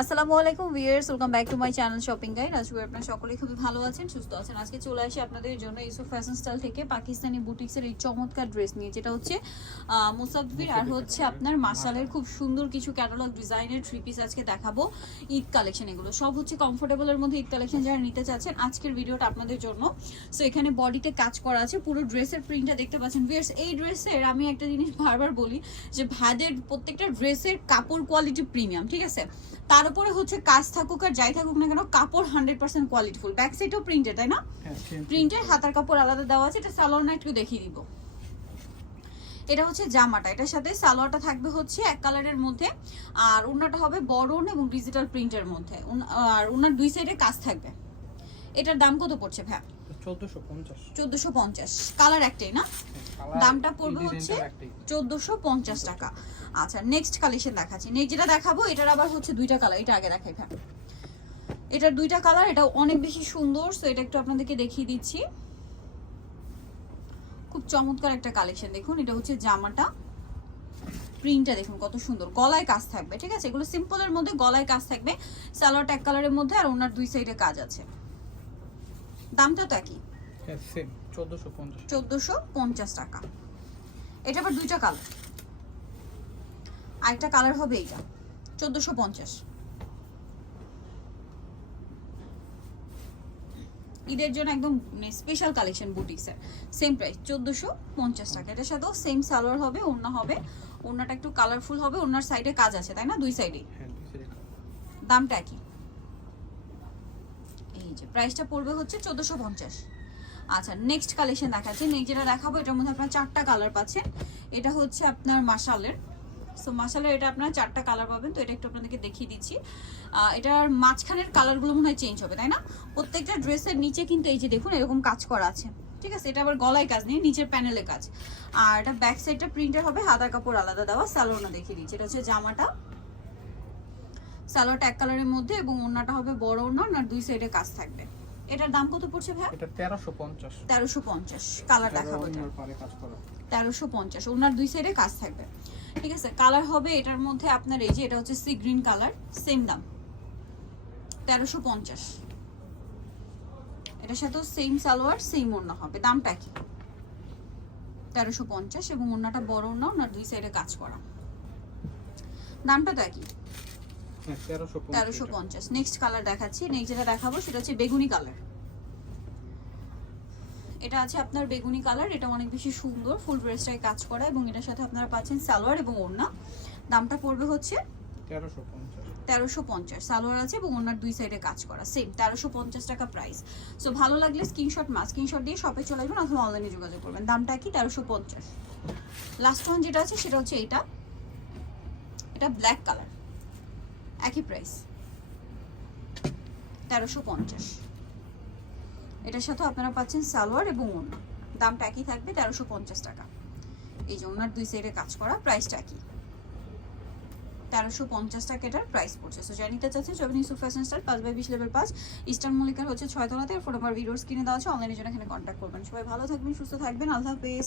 আসসালামু আলাইকুম viewers welcome back to my channel shopping guide. আজকে আপনারা সকলেই খুবই ভালো আছেন, সুস্থ আছেন। আজকে চলে আসি আপনাদের জন্য ইউসুফ ফ্যাশন স্টাইল থেকে পাকিস্তানি বুটিক্সের এই চমৎকার ড্রেস নিয়ে, যেটা হচ্ছে মুসাফির আর হচ্ছে আপনার মার্শালের খুব সুন্দর কিছু ক্যাটালগ ডিজাইনের থ্রি পিস আজকে দেখাবো ঈদ কালেকশন এগুলো। সব হচ্ছে কমফোর্টেবলের মধ্যে ঈদ কালেকশন যারা নিতে চাচ্ছেন, আজকের ভিডিওটা আপনাদের জন্য। সো এখানে বডিতে কাজ করা আছে, পুরো ড্রেসের প্রিন্টটা দেখতে পাচ্ছেন। ভিয়ার্স এই ড্রেসের আমি একটা জিনিস বারবার বলি যে, ভাদের প্রত্যেকটা ড্রেসের কাপড় কোয়ালিটি প্রিমিয়াম ঠিক আছে? তার উপরে হচ্ছে কাজ থাকুক আর যাই থাকুক না কেন কাপড় হান্ড্রেড পার্সেন্ট কোয়ালিটিফুল ব্যাক সাইডও প্রিন্টেড তাই না? প্রিন্টের হাতার কাপড় আলাদা দেওয়া আছে এটা সালোয়ার না একটু দেখিয়ে দিব। এটা হচ্ছে জামাটা এটার সাথে সালোয়ারটা থাকবে হচ্ছে এক কালারের মধ্যে আর ওনাটা হবে বরন এবং ডিজিটাল প্রিন্টের মধ্যে। আর ওনার দুই সাইডে কাজ থাকবে। এটার দাম কত পড়ছে ভ্যা চোদ্দশো পঞ্চাশ। কালার একটাই না? দামটা পড়বে হচ্ছে চোদ্দশো পঞ্চাশ টাকা। আচ্ছা নেক্সট কালেকশন দেখাচ্ছি। নেক্সট যেটা দেখাবো এটার আবার হচ্ছে দুইটা কালার এটা আগে দেখাই এটার দুইটা কালার এটা অনেক বেশি সুন্দর সো এটা একটু আপনাদেরকে দেখিয়ে দিচ্ছি। খুব চমৎকার একটা কালেকশন দেখুন। এটা হচ্ছে জামাটা। প্রিন্টটা দেখুন কত সুন্দর। গলায় কাজ থাকবে ঠিক আছে? এগুলো সিম্পলের মধ্যে গলায় কাজ থাকবে। সালোয়ার এক কালারের মধ্যে আর ওনার দুই সাইডে কাজ আছে। দামটা তো একই। চোদ্দশো পঞ্চাশ চোদ্দোশো পঞ্চাশ টাকা। এটা আবার দুইটা কালার আরেকটা কালার হবে এইটা চোদ্দোশো পঞ্চাশ। ঈদের জন্য একদম স্পেশাল কালেকশন বুটিক্সের সেম প্রাইস চোদ্দোশো পঞ্চাশ টাকা। এটার সাথেও সেম সালোয়ার হবে ওড়না হবে। ওড়নাটা একটু কালারফুল হবে ওনার সাইডে কাজ আছে তাই না? দুই সাইডেই হ্যাঁ। দামটা একই। এই যে প্রাইসটা পড়বে হচ্ছে চোদ্দোশো পঞ্চাশ। আচ্ছা নেক্সট কালেকশন দেখাচ্ছি। নেক্সট যেটা দেখাবো, এটার মধ্যে আপনার চারটা কালার পাচ্ছেন। এটা হচ্ছে আপনার মাসালের সো মাসালের এটা আপনার চারটা কালার পাবেন। তো এটা একটু আপনাদেরকে দেখিয়ে দিচ্ছি। এটার মাঝখানের কালারগুলো মনে হয় চেঞ্জ হবে, তাই না? প্রত্যেকটা ড্রেসের নিচে কিন্তু এই যে দেখুন, এরকম কাজ করা আছে। ঠিক আছে? এটা আবার গলায় কাজ নেই, নিচের প্যানেলে কাজ। আর এটা ব্যাক সাইডটা প্রিন্টার হবে হাতার কাপড় আলাদা দেওয়া স্যালোনা দেখিয়ে দিচ্ছি। এটা হচ্ছে জামাটা। সালোয়ারটা এক কালারের মধ্যে এবং ওড়নাটা হবে বড় ওড়না, আর দুই সাইডে কাজ থাকবে। এটার দাম কত পড়ছে ভাই এটা তেরোশো পঞ্চাশ। তেরোশো পঞ্চাশ কালার দেখাবো তেরোশো পঞ্চাশ ওনার দুই সাইডে কাজ থাকবে। ঠিক আছে কালার হবে এটার মধ্যে আপনার এই যে এটা হচ্ছে সি গ্রিন কালার সেম দাম। তেরোশো পঞ্চাশ। এটার সাথেও সেম সালোয়ার সেম ওড়না হবে দামটা কি তেরোশো পঞ্চাশ এবং ওড়নাটা বড় ওড়না ওনার দুই সাইডে কাজ করা। দামটা তো একই। তেরোশো তেরোশো পঞ্চাশ। নেক্সট কালার দেখাচ্ছি। নেক্সট যেটা দেখাবো সেটা হচ্ছে বেগুনি কালার এটা আছে আপনার বেগুনি কালার এটা অনেক বেশি সুন্দর। ফুল ড্রেসটাই কাজ করা এবং এটার সাথে আপনারা পাচ্ছেন সালোয়ার এবং ওড়না। দামটা পড়বে হচ্ছে তেরোশো পঞ্চাশ। সালোয়ার আছে এবং ওনার দুই সাইডে কাজ করা। সেম তেরোশো পঞ্চাশ টাকা প্রাইস সো ভালো লাগলে স্ক্রিনশট মা স্ক্রিনশট দিয়ে শপে চলে আসবেন অথবা অনলাইনে যোগাযোগ করবেন। দামটা কি? তেরোশো পঞ্চাশ। লাস্ট ওয়ান যেটা আছে সেটা হচ্ছে এটা এটা ব্ল্যাক কালার একই প্রাইস তেরোশো পঞ্চাশ। এটার সাথে আপনারা পাচ্ছেন সালোয়ার এবং ওড়না। দামটা একই থাকবে তেরোশো পঞ্চাশ টাকা। এই যে ওনার দুই সাইডে কাজ করা প্রাইসটা একই। তেরোশো পঞ্চাশ টাকা এটার প্রাইস পড়ছে। সো যারা নিতে চাচ্ছে চবেন ইউসুফ ফ্যাশন স্টাইল পাঁচ বাই বিশ লেভেল পাঁচ। ইস্টার্ন মল্লিকার হচ্ছে ছয়তলাতে ফোন নাম্বার ভিডিওস কিনে দেওয়া আছে। অনলাইনের জন্য এখানে কন্ট্যাক্ট করবেন। সবাই ভালো থাকবেন, সুস্থ থাকবেন। আল্লাহ হাফেজ।